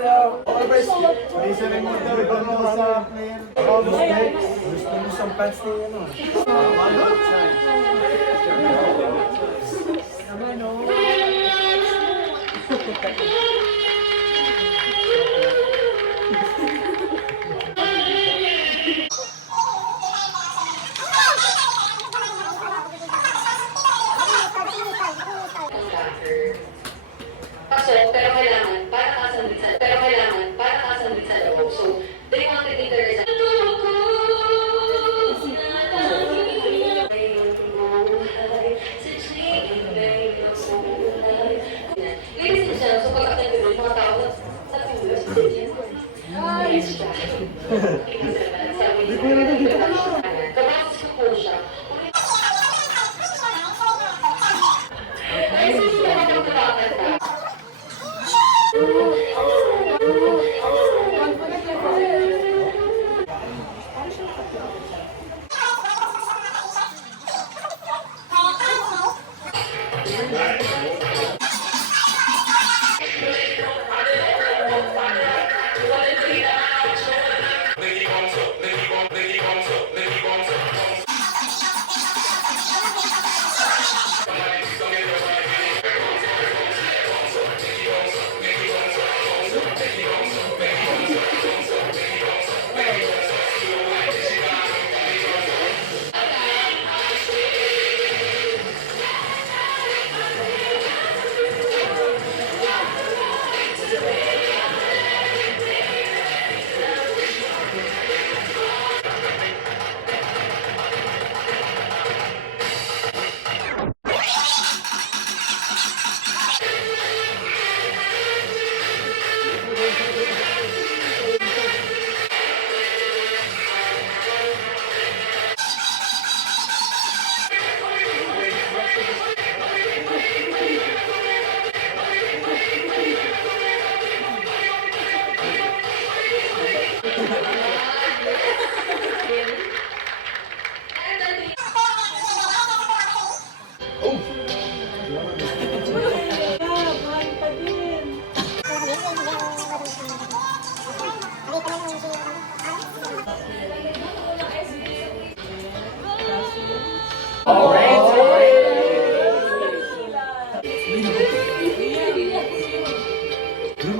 Hindi siya rin mo daw ibang sa player. Gusto mo siyang pants ni ano. Para kasan sa loob. So, they wanted me to resign. Ladies and gentlemen, so pagkakita ng mga tao sa Pilipinas, kabasis ko po siya.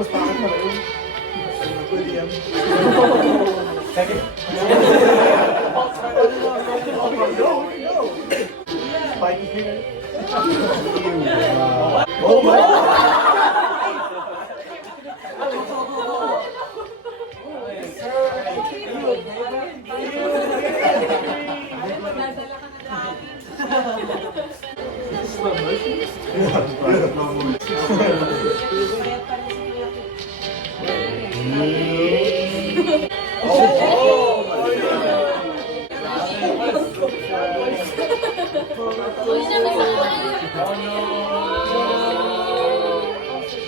Mas pangit na rin. Pwede yan. Spikey hair. Oh my God!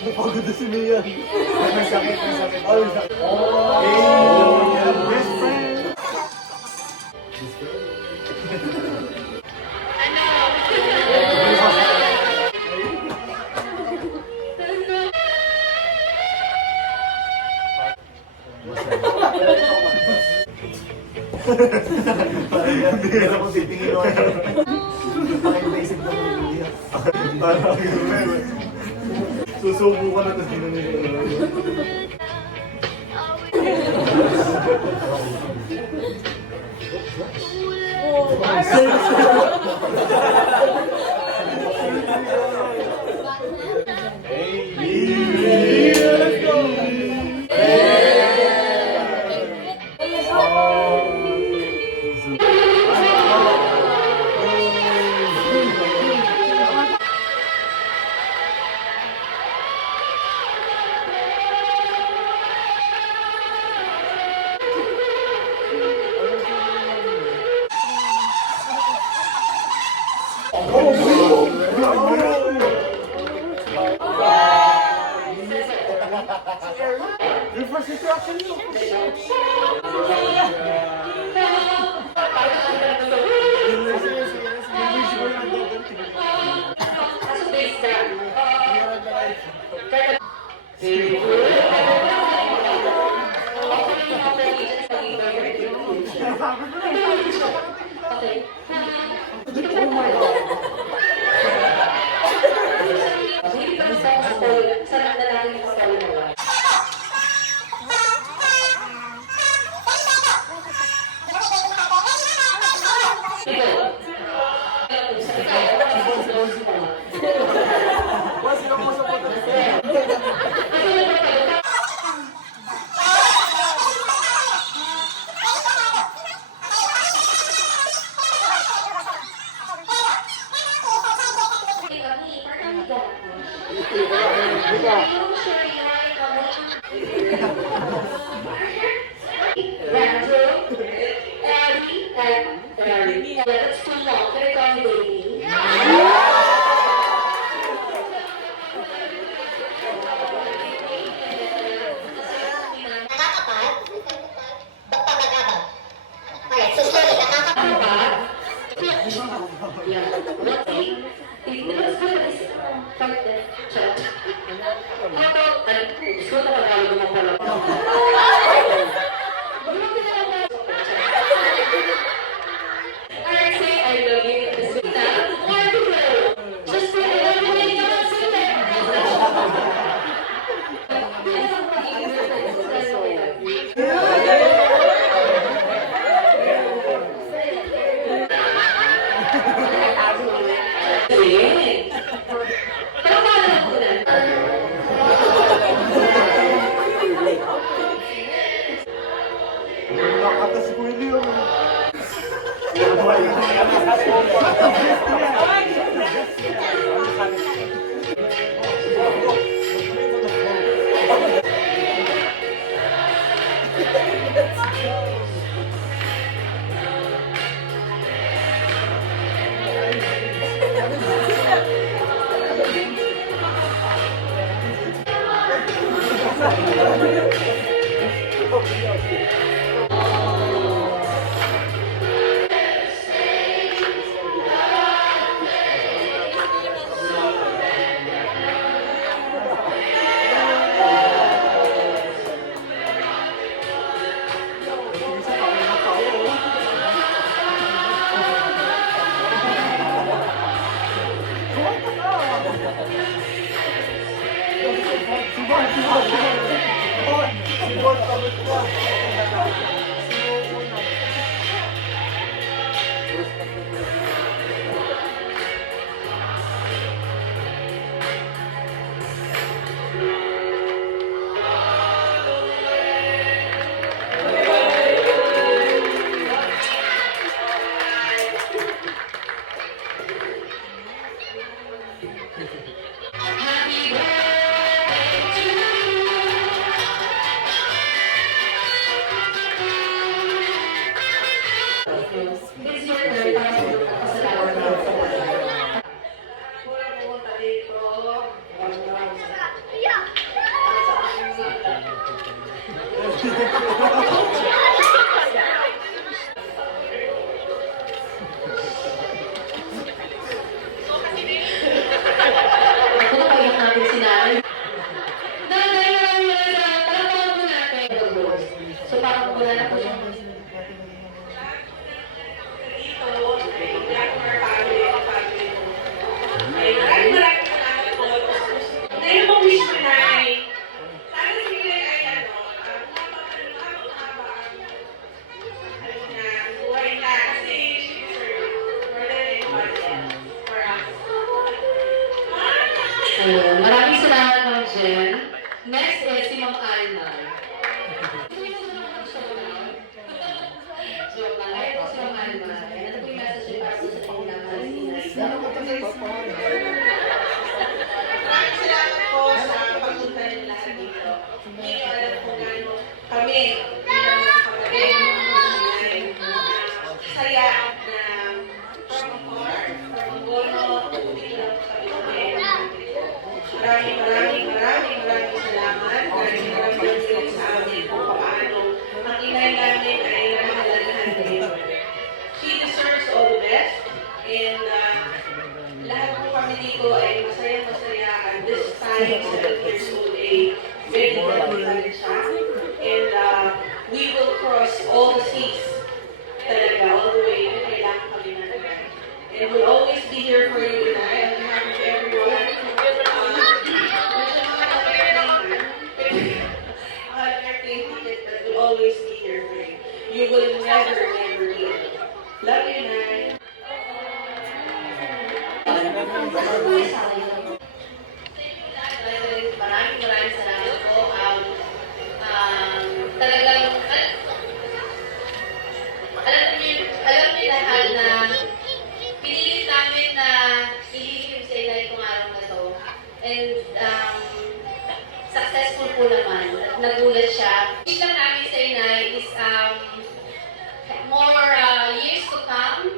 Napagod na si Mia. May sakit, may sakit. Oh, may sakit. Best friend. Hindi na ako titingin ko. Pakibasic na mo yung susubo ka na ito sinunod. Your first instruction mo. Kaso Gusto na Tagalog mo pala. I say I love you. Just say I love you. Hindi naman Nakata si Kuya Leo. Maraming salamat, Ma'am Jen. Next is si Ma'am Alma. Joke lang. Ayun po si Ma'am Alma. Ano po yung message para sa pangulaman si Inay? Maraming salamat po sa pagpunta niyo lahat dito. Hindi niyo alam kung gaano kami bilang kapatid, saya na from afar, from Angono, hindi lang kami Maraming salamat. Maraming salamat sa amin kung paano ang inay namin ay namahalagahan kayo. She deserves all the best. And lahat po kami dito ay masaya at this time, 7 years old, very happy siya. And we will cross all the seas talaga, all the way na kailangan kami na. And we'll always be here for you, Inay, on behalf of everyone. Always be here for you. You will never be alone. Love you, Nay. Maraming salamat po. Talagang, alam niyo lahat na pinilit namin na ililihim sa inay itong araw na to. And successful po naman. Nagulat siya. Wish lang namin sa inay is more years to come,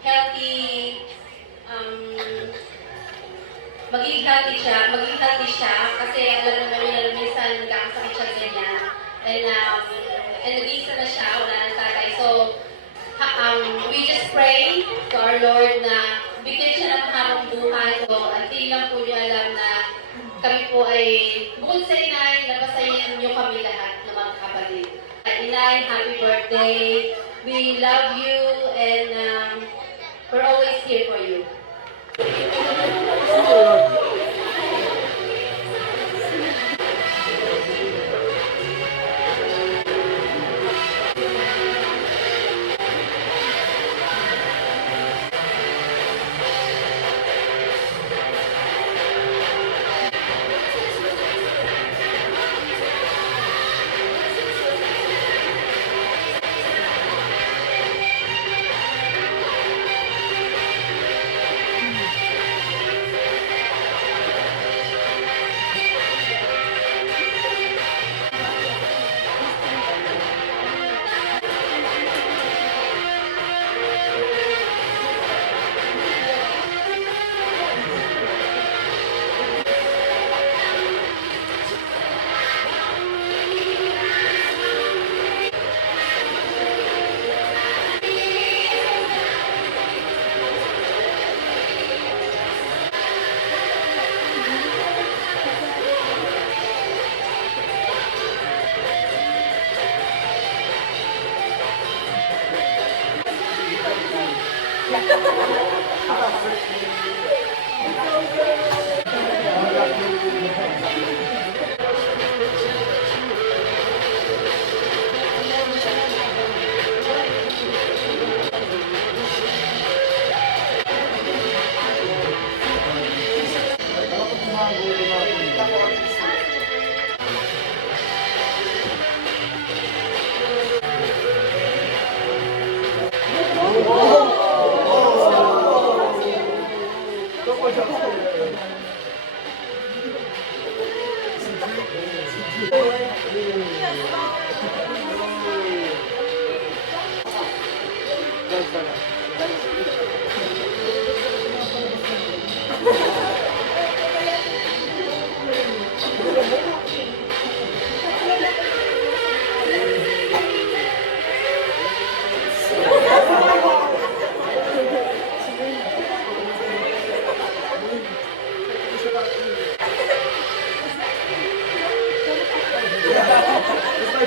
healthy, magiging healthy siya kasi alam naman yun na minsan nagkakasakit siya ganyan. And nag-iisa na siya, wala na tatay. So, we just pray to our Lord na bigyan siya ng mahabang buhay. So, until lang po niya alam na kami po ay, bukod sa inay, napasayan niyo kami lahat ng mga kapatid. Inay, happy birthday. We love you and we're always here for you.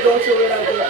Don't show it out there.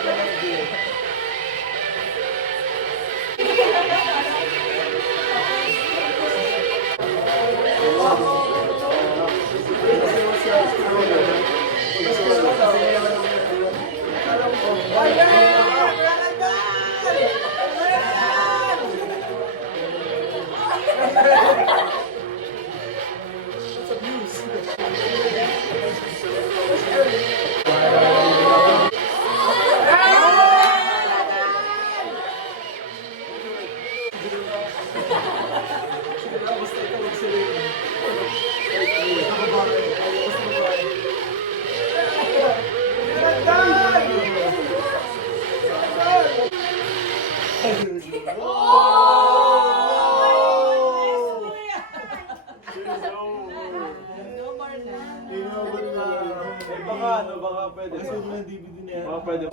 Baka pwede. Kasi yung DVD niya. Baka pwede.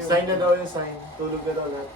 Sign na daw yung sign. Tulog na daw lahat.